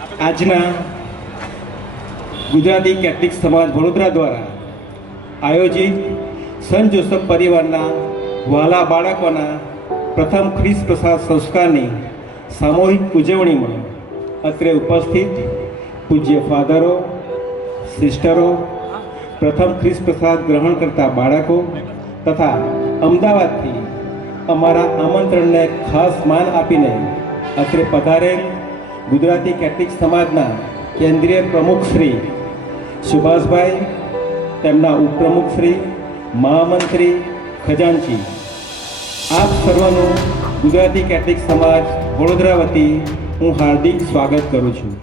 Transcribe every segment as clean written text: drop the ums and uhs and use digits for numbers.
આજના ગુજરાતી કેથલિક સમાજ વડોદરા દ્વારા આયોજિત સંત જોસફ પરિવારના વહાલા બાળકોના પ્રથમ ખ્રિસ્ત પ્રસાદ સંસ્કારની સામૂહિક ઉજવણીમાં અત્રે ઉપસ્થિત પૂજ્ય ફાધરો, સિસ્ટરો, પ્રથમ ખ્રિસ્ત પ્રસાદ ગ્રહણ કરતા બાળકો તથા અમદાવાદથી અમારા આમંત્રણને ખાસ માન આપીને અત્રે પધારેલ ગુજરાતી કેથલિક સમાજના કેન્દ્રીય પ્રમુખ શ્રી સુભાષભાઈ, તેમના ઉપપ્રમુખ શ્રી, મહામંત્રી, ખજાનચી, આપ સર્વનું ગુજરાતી કેથલિક સમાજ વડોદરા વતી હું હાર્દિક સ્વાગત કરું છું.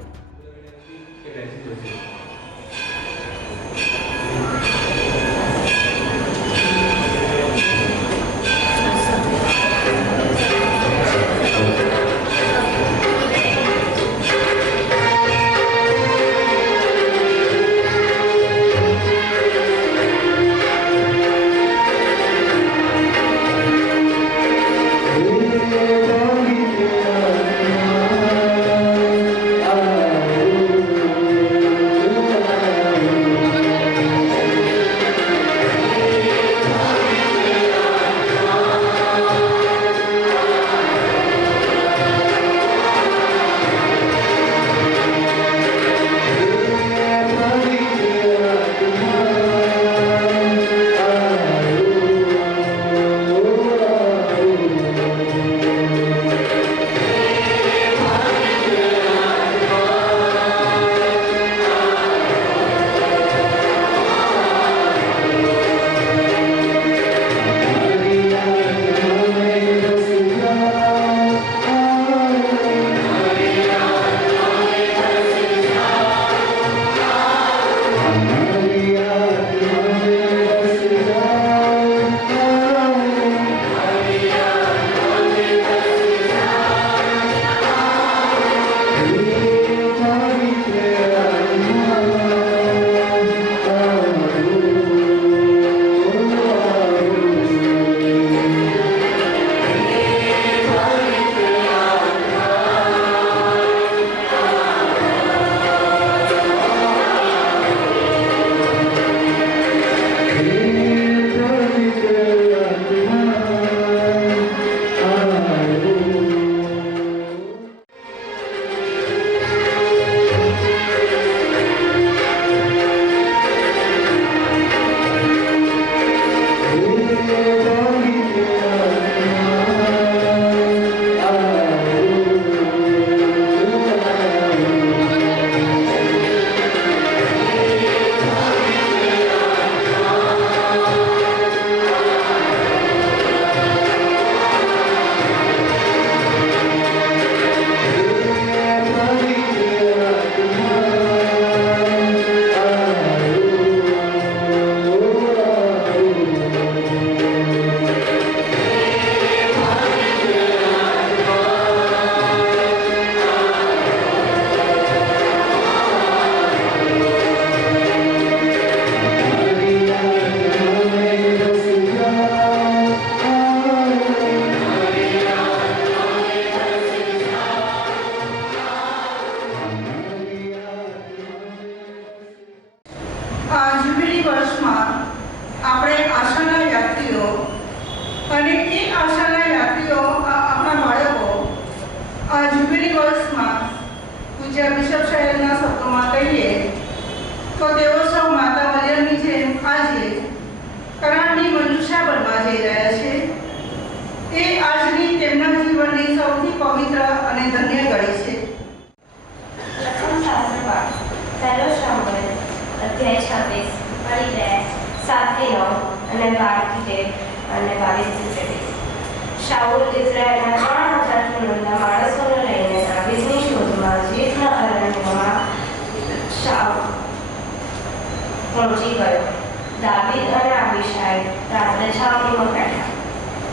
શાઉલ ઇઝરાયલના 3000 કુલોના માણસોને લઈને દાવીદની શોધમાં જીફના અરણ્યમાં પહોંચી ગયો. દાવીદ અને અબીશાય રાત્રે છાવણીમાં બેઠા.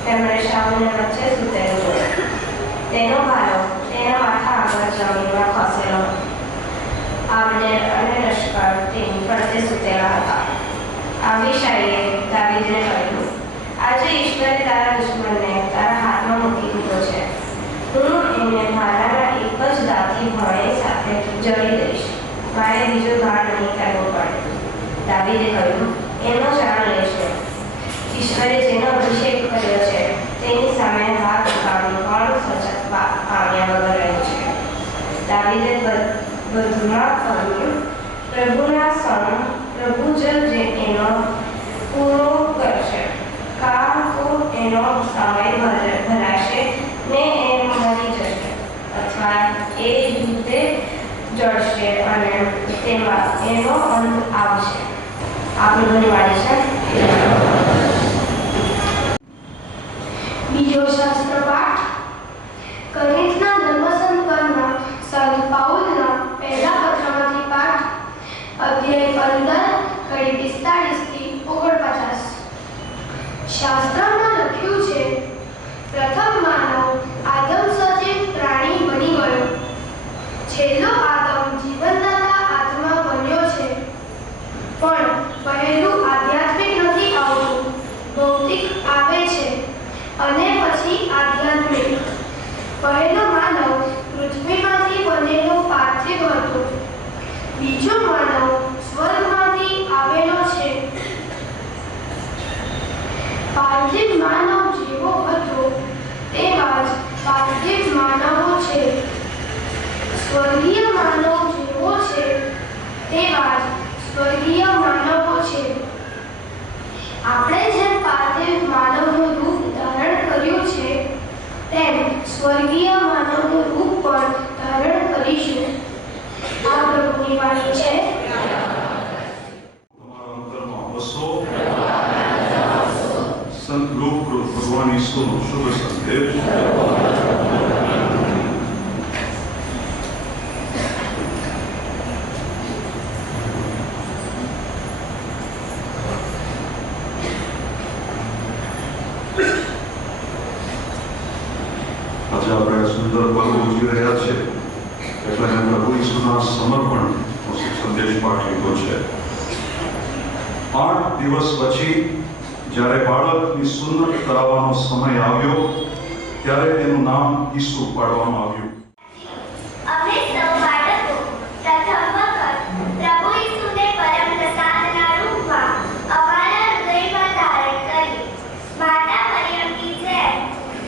તેમણે શાઉલને વચ્ચે સૂતેલો જોયો. તેનો ભાલો તેના માથા આગળ જમીનમાં ખસેલો. આબનેર અને લશ્કર તેની ફરતે સૂતેલા હતા. અબીશાયે દાવીદને કહ્યું, આજે ઈશ્વરે તારા દુશ્મનને તારા હાથમાં મૂકી દીધો છે. હું એને ભાલાના એક જ દાંતથી ભણે સાથે જળી દઈશ. મારે બીજો ભાર નહીં કરવો પડે. દાવીદે કહ્યું, એનો જાણ લેશે. ઈશ્વરે જેનો અભિષેક કર્યો છે તેની સામે હાથ ઉઠાવવાનું કોણ સજગ પામ્યા વગર રહ્યું છે. દાવીદે વધુમાં કહ્યું, પ્રભુના સંગ પ્રભુ જ એનો પૂરો કરશે. કાં તો એનો સમય ભરાશે ને એ મરી જશે, અથવા એ યુદ્ધે જળશે અને તેમાં એનો અંત આવશે. આપણું ધન્યવાદ છે. બીજો શાસ્ત્ર પાઠ કોરિન્થના ધર્મસંઘ પરના સંત પાઉલના પહેલા પત્રમાંથી પાઠ, અધ્યાય 15 કડી 45 થી 49. શાસ્ત્રમાં લખ્યું છે, પ્રથમ માનવ આદમ સજીવ પ્રાણી બની ગયો. છેલ્લો આદમ જીવનદાતા આત્મા બન્યો છે. પણ પહેલું આધ્યાત્મિક નથી આવતું, ભૌતિક આવે છે અને પછી આધ્યાત્મિક. પહેલો માનવ પૃથ્વીમાંથી બનેલો પાર્થિવ હતો. બીજો માનવ સ્વર્ગમાંથી આવેલો છે. પાર્થિવ માનવ જેવો હતો તેવા જ પાર્થિવ માનવો છે. સ્વર્ગીય માનવ જેવો છે તેવા જ સ્વર્ગીય માનવો છે. આપણે જેમ પાર્થિવ માનવનું રૂપ ધારણ કર્યું છે તેમ સ્વર્ગીય માનવનું રૂપ પણ ધારણ કરીશું. આ પ્રભુની વાણી છે. તમારા અંતરમાં વસો. સંત લોકૃત ભગવાન ઈસુનો શુભ સંદેશ. આજે આપણે સુંદર પર્વ ઉજવી રહ્યા છે એટલે મેં પ્રભુ ઈસુના સમર્પણનો સંદેશ પાઠ લીધો છે. 8 દિવસ પછી જ્યારે બાળકની સુન્નત કરાવવાનો સમય આવ્યો ત્યારે તેનું નામ ઈસુ પાડવામાં આવ્યું. અમે સૌ બાળકો પ્રથમ વખત પ્રભુ ઈસુને પરમ પ્રસાદના રૂપમાં અમારા હૃદયમાં ધારણ કરીએ. માતા મરિયમની જેમ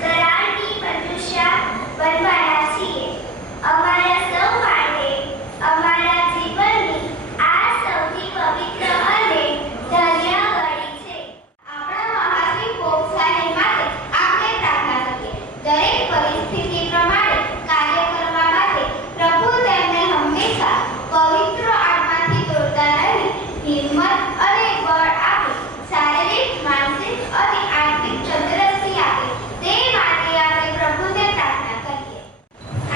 કરારની મનુષ્ય બનવાના છીએ. અમારા સૌ માટે અમારા જીવનની આ સૌથી પવિત્ર અને ધન્ય ઘડી છે. આપણા મહાત્મિક પોપસાની માટે આપણે પ્રાર્થના કરીએ. દરેક પરિસ્થિતિ પ્રમાણે કાર્ય કરવા માટે પ્રભુ તેમને હંમેશા પવિત્ર આત્માથી દોરતા રહી હિંમત અને બળ આપે, શારીરિક, માનસિક અને આત્મિક તંદુરસ્તી આપે. તે માટે આપણે પ્રભુને પ્રાર્થના કરીએ.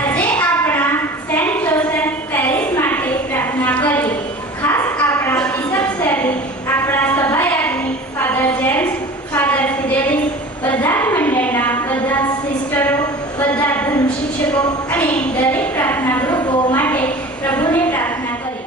આજે આપણા સેન્ટ જોસેફ પેરિસ માટે પ્રાર્થના કરીએ. ખાસ આપણા બિશપ સેરી, આપણા સભાયાજ્ઞિક ફાધર જેમ્સ, ફાધર ફિડેલિસ, બધા જ મંડળના બધા સિસ્ટરો, બધા ધર્મ શિક્ષકો અને દરેક પ્રાર્થના ગ્રુપો માટે પ્રભુને પ્રાર્થના કરીએ.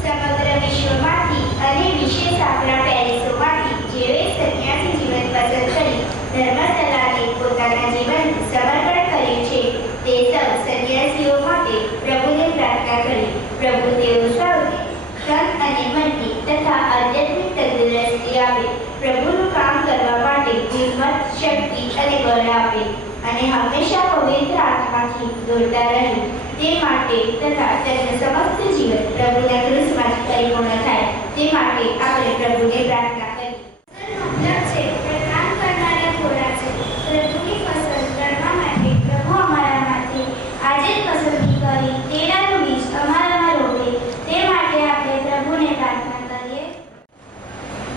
સમગ્ર વિશ્વમાંથી અને વિશેષ આપણા પેરિસોમાંથી જેઓએ સંન્યાસી જીવન પસંદ કરી ધર્મસલાને પોતાના જીવન સમર્પણ કર્યું છે તે સૌ સંન્યાસીઓ માટે પ્રભુને પ્રાર્થના કરી. પ્રભુ તેઓ સૌને તન અને મનની તથા આધ્યાત્મિક તંદુરસ્તી આપે, પ્રભુનું કામ કરવા માટે હિંમત, શક્તિ અને બળ આપે અને હંમેશા પવિત્ર આત્માથી દોરતા રહે તે માટે તથા તેમનું સમસ્ત જીવન પ્રભુના ક્રુસમાં જ પરિપૂર્ણ થાય તે માટે આપણે પ્રભુને પ્રાર્થના કરીએ. પ્રદાન કરનારા ઘોડા છે. પ્રભુની પસંદ કરવા માટે પ્રભુ અમારામાંથી આજે જ પસંદગી કરી તેડાનું બીજ અમારામાં રોપે તે માટે આપણે પ્રભુને પ્રાર્થના કરીએ.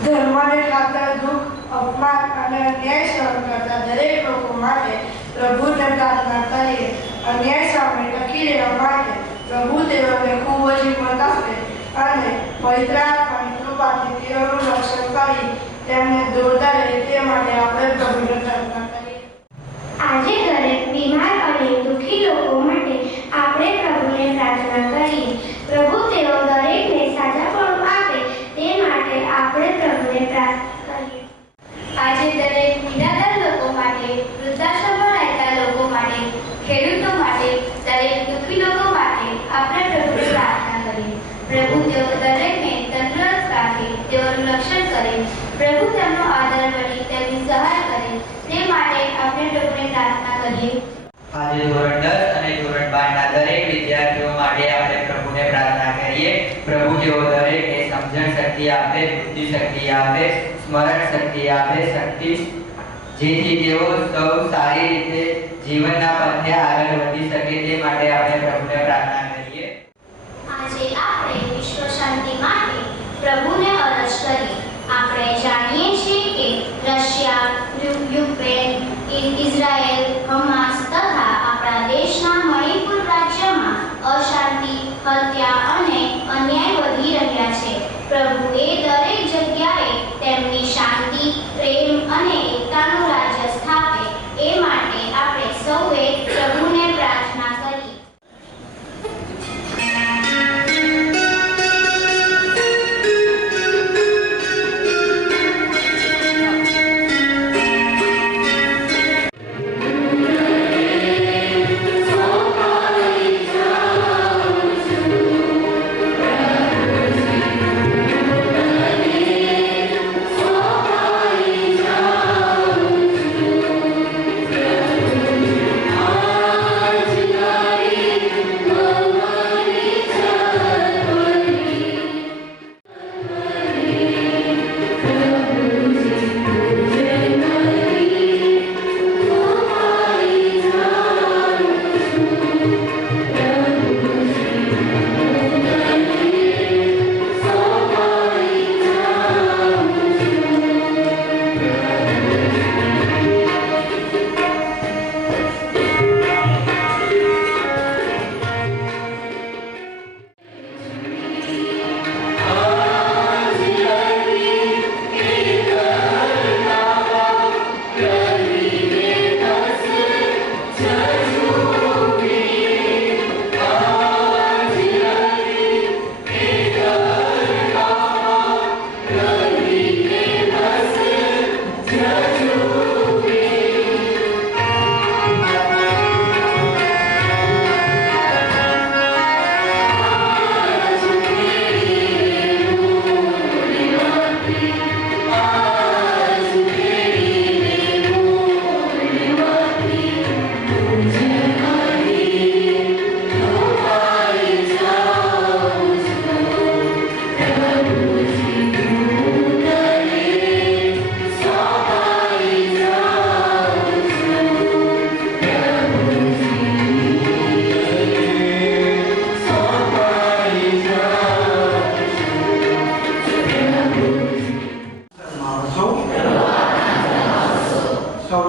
ધર્મને ખાતર દુઃખ, અપમાન અને અન્યાય સહન કરતા દરેક લોકો માટે પ્રભુને પ્રાર્થના કરીએ. અન્યાય સામે ટકી રહેવા માટે પ્રભુ તેઓને ખૂબ જ હિંમત આપે અને પવિત્ર આત્માની કૃપાથી તેઓનું રક્ષણ કરી તેમને દોરતા રહે તે માટે આપણે પ્રભુને પ્રાર્થના કરીએ. આજે દરેક બીમાર અને દુઃખી લોકો માટે આપણે પ્રભુને પ્રાર્થના કરીએ. પ્રભુ તેઓ દરેકને સાજાપણું આપે તે માટે આપણે પ્રભુને પ્રાર્થના કરીએ. આજે દરેક નિરાધાર લોકો માટે, વૃદ્ધાશ્રમમાં રહેતા લોકો માટે, ખેડૂતો માટે, દરેક દુઃખી લોકો માટે પ્રભુ તેમનો આદર કરી તેમની સહાય કરે તે માટે આપણે પ્રભુને પ્રાર્થના કરીએ. આજે ધોરણ 10 અને ધોરણ 12 ના દરેક વિદ્યાર્થીઓ માટે આપણે પ્રભુને પ્રાર્થના કરીએ. પ્રભુ તેઓ દરેકને સમજણ શક્તિ આપે, બુદ્ધિ શક્તિ આપે, સ્મરણ શક્તિ આપે, જેથી તેઓ સૌ સારી રીતે જીવનના પથે આગળ વધી શકે તે માટે આપણે પ્રભુને પ્રાર્થના કરીએ. આજે આપણે વિશ્વ શાંતિ માટે પ્રભુને અરજ કરીએ. આપણે જાણીએ છીએ કે રશિયા, યુક્રેન, ઇઝરાયેલ, હમાસ તથા આપણા દેશના મણિપુર રાજ્યમાં અશાંતિ, હત્યા અને અન્યાય વધી રહ્યા છે. પ્રભુ એ દરેક જગ્યાએ તેમની શાંતિ, પ્રેમ અને એકતાનું રાજ્ય સ્થાપે એ માટે આપણે સૌએ પ્રભુને પ્રાર્થના કરીએ.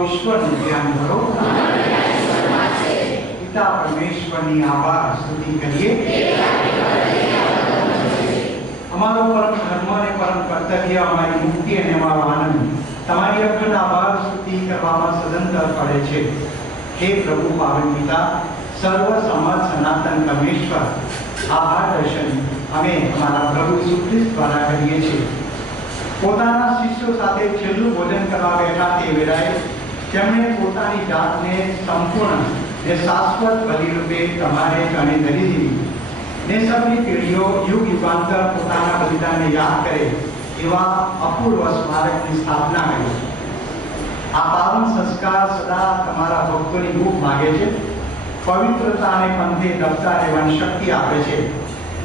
ઈશ્વરનું ધ્યાન કરો. પિતા પરમેશ્વરની આભાર સ્તુતિ કરીએ. અમારો પરમ ધર્મ અને પરમ કર્તવ્ય, અમારી મુક્તિ અને અમારો આનંદ તમારી અખંડ આભાર સ્તુતિ કરવામાં સદંતર પડે છે. હે પ્રભુ પાવન પિતા, સર્વ સમર્થ સનાતન પરમેશ્વર, આભાર દર્શન અમે અમારા પ્રભુ ઈસુ ખ્રિસ્ત દ્વારા કરીએ છીએ. પોતાના શિષ્યો સાથે છેલ્લું ભોજન કરવા બેઠા તે વેળાએ તેમણે પોતાની જાતને સંપૂર્ણ ને શાશ્વત બલિરૂપે તમારે ચરણે ધરી દીધી ને સૌની પેઢીઓ યુગ યુગાંતર પોતાના બલિદાનને યાદ કરે એવા અપૂર્વ સ્મારકની સ્થાપના કરી. આ પાવન સંસ્કાર સદા તમારા ભક્તોની ભૂખ માગે છે, પવિત્રતા અને પંથે દબતા રહેવાની શક્તિ આપે છે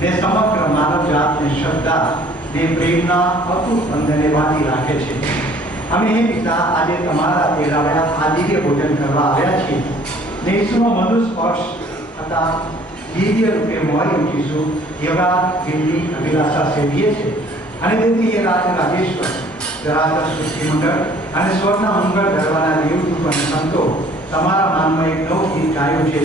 ને સમગ્ર માનવ જાતને શ્રદ્ધા ને પ્રેમના અતૂટ બંધને બાંધી રાખે છે. અમે હે પિતા આજે તમારા તેલાવ્યા આ દિવ્ય ભોજન કરવા આવ્યા છીએ ને ઈસુનો મધુર સ્પર્શ તથા દિવ્ય રૂપે મોરી ઉઠીશું એવા દિલની અભિલાષા સેવીએ છે. અને તેથી એ રાજ રાગેશ્વર જરાતર સૃષ્ટિ મંડળ અને સ્વર્ગના મંગળ ધરવાના દેવદૂત અને સંતો તમારા માનમાં એક નવું ગીત ગાયું છે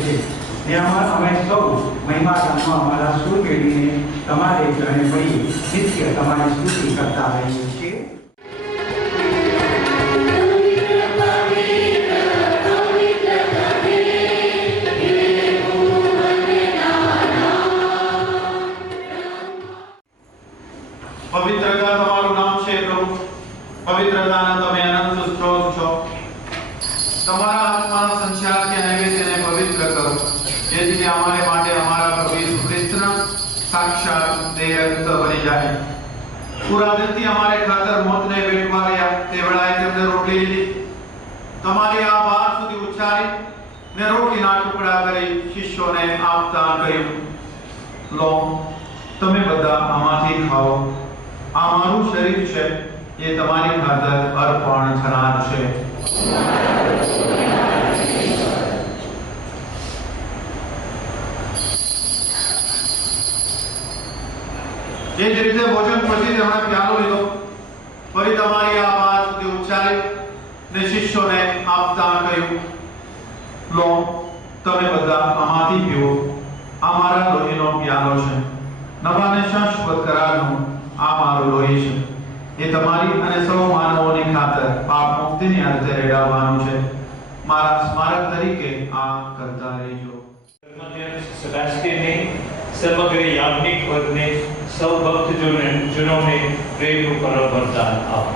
ને અમે સૌ મહિમા ગામમાં અમારા સુર પેઢીને તમારે ચરણે પડી નિત્ય તમારી સ્તુતિ કરતા રહીએ છીએ. પવિત્રતા તમારું નામ છે પ્રભુ. પવિત્રતાના તમે અનંત સ્ત્રોત છો. તમારા આત્માના સંચારથી નૈવેદ્યને પવિત્ર કરો, જેથી તે અમારે માટે અમારા પ્રભુ ઈસુ ખ્રિસ્તના સાક્ષાત દેહ રક્ત બની જાય. પુરા દિલથી અમારે ખાતર મોતને વેઠવા રહ્યા આપતા કહ્યું, લો, તમે બધા આમાંથી ખાઓ. આ મારું શરીર છે, એ તમારી ખાતર અર્પણ થનાર છે. એ જ રીતે ભોજન પછી તેમણે પ્યાલો લીધો, ફરી તમારી આ વાત સુધી ઉચ્ચારી ને શિષ્યોને આપતા કહ્યું, લો, તમે બધા આમાંથી પીવો. આ મારા લોહીનો પ્યાલો છે, નવા અને શાશ્વત કરારનું આ મારું લોહી છે. એ તમારી અને સૌ માનવોની ખાતર પાપ મુક્તિની અર્થે રેડાવવાનું છે. મારા સ્મારક તરીકે આ કરતા રહેજો. सेबास्टियन ने समग्र याज्ञिक वर्ग ने सौ भक्तजनों ने प्रेम पर वरदान आपो.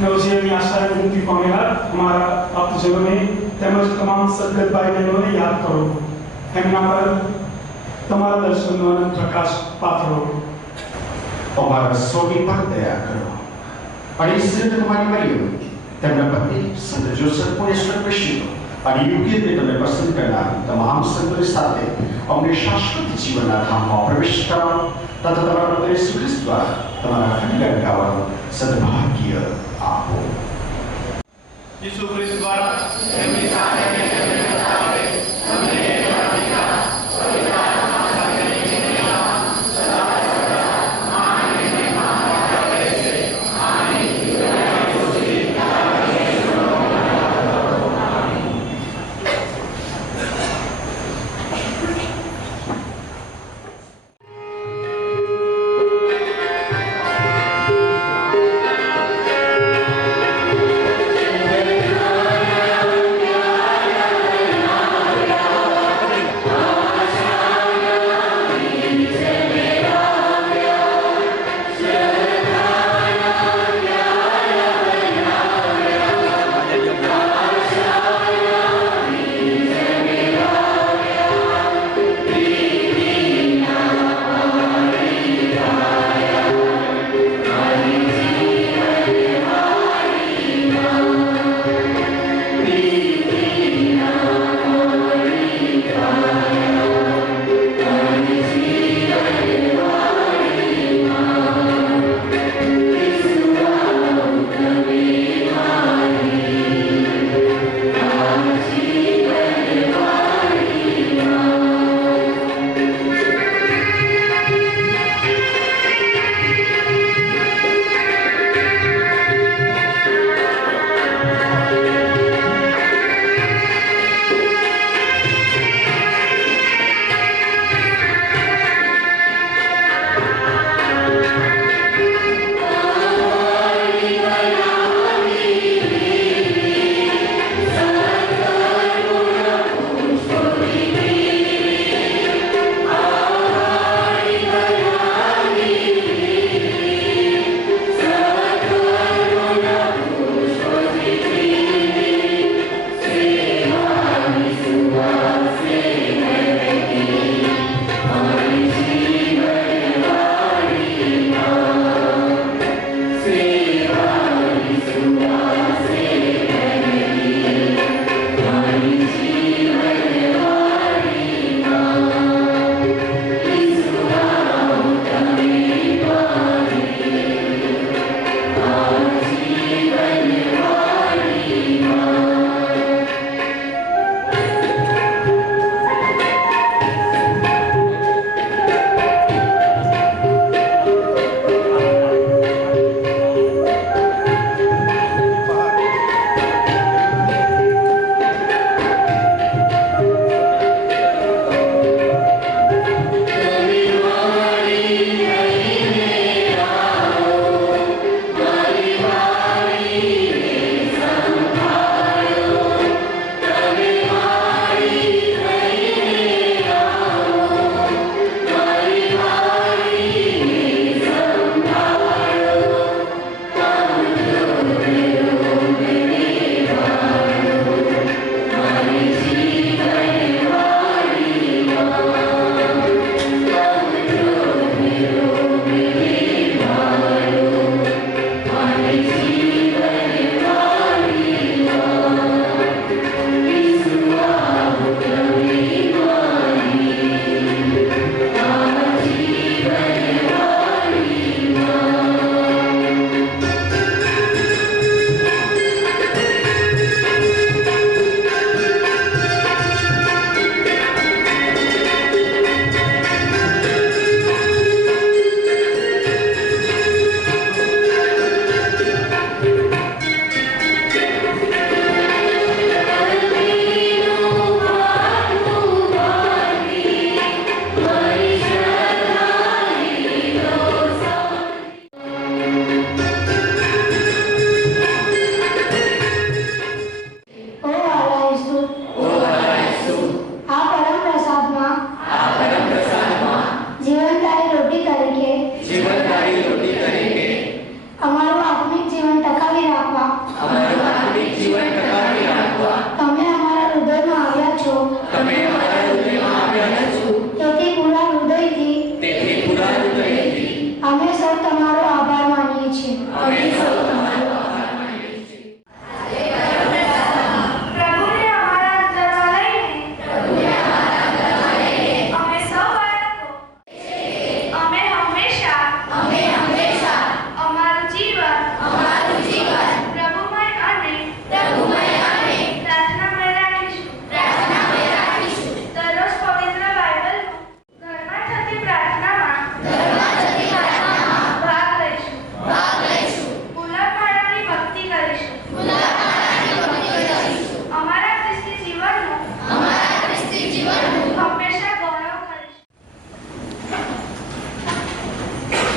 नवजीवनी आशा विनती पामेला हमारा भक्तजनों ने તેમજ તમામ સદગત ભાઈ બહેનોને યાદ કરો. એમના પર તમારા દર્શનનો અનંત પ્રકાશ પાથરો. અમારા સૌની પર દયા કરો. અને ઇઝરાયેલ કુમારી મરિયમ, તેમના પતિ સંત જોસેફ પુણ્યશ્લોક કૃષ્ણ અને યોગ્ય રીતે તમને પસંદ કરનાર તમામ સંતોની સાથે અમને શાશ્વત જીવનના ધામમાં પ્રવેશ કરાવો તથા તમારા પુત્ર ઈસુ ખ્રિસ્ત દ્વારા તમારા કલ્યાણ ગાવાનું સદભાગ્ય આપો. ઈસુ ખ્રિસ્ત દ્વારા એમની સાથે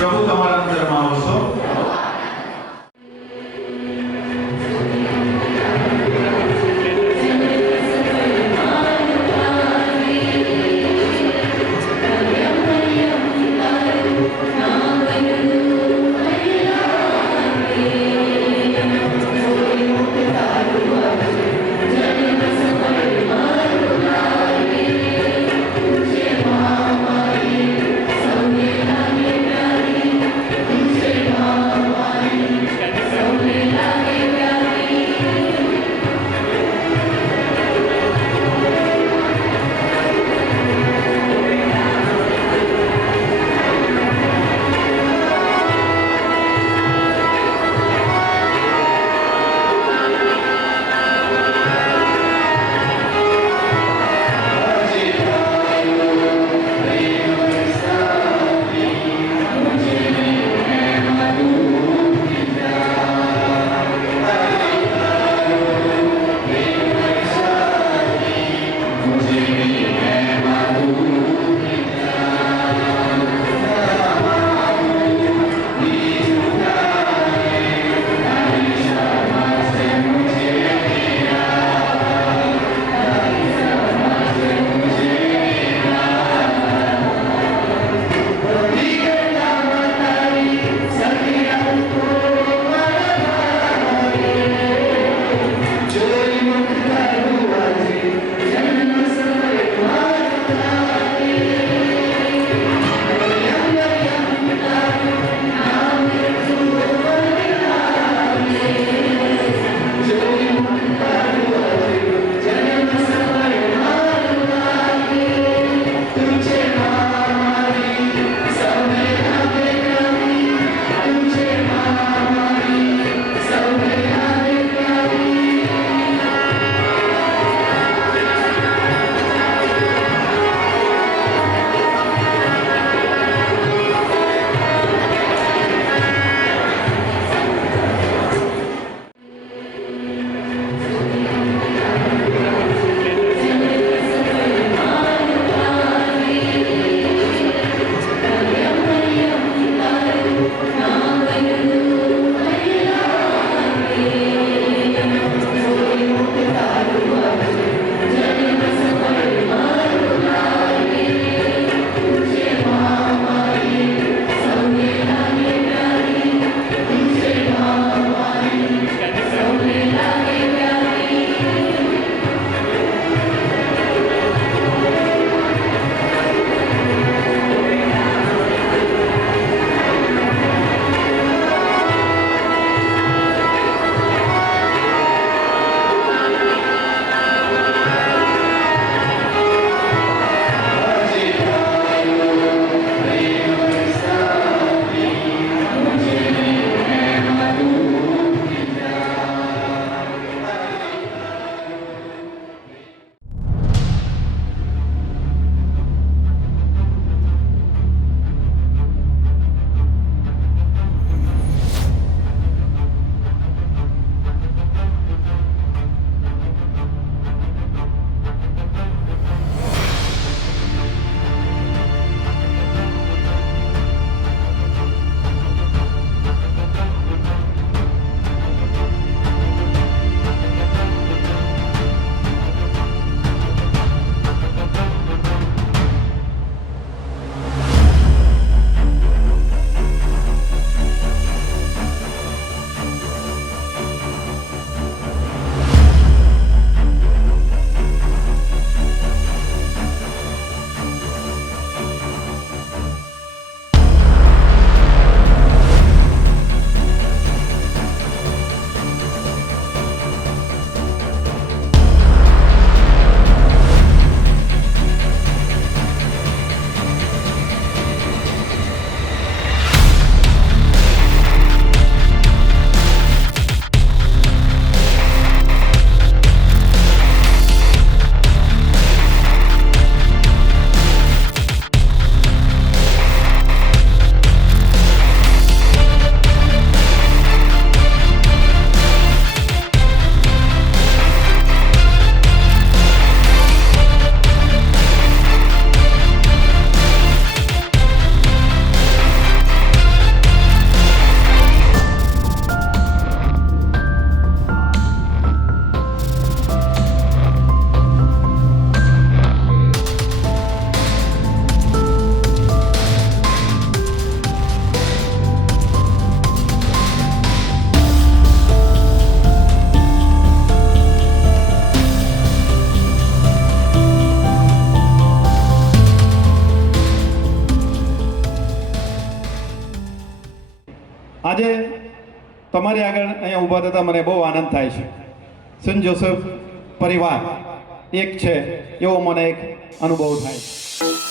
પ્રભુ તમારા અંતરમાં આવશો. Thank you. આજે તમારી આગળ અહીંયા ઊભા થતાં મને બહુ આનંદ થાય છે. સેન્ટ જોસેફ પરિવાર એક છે એવો મને એક અનુભવ થાય છે.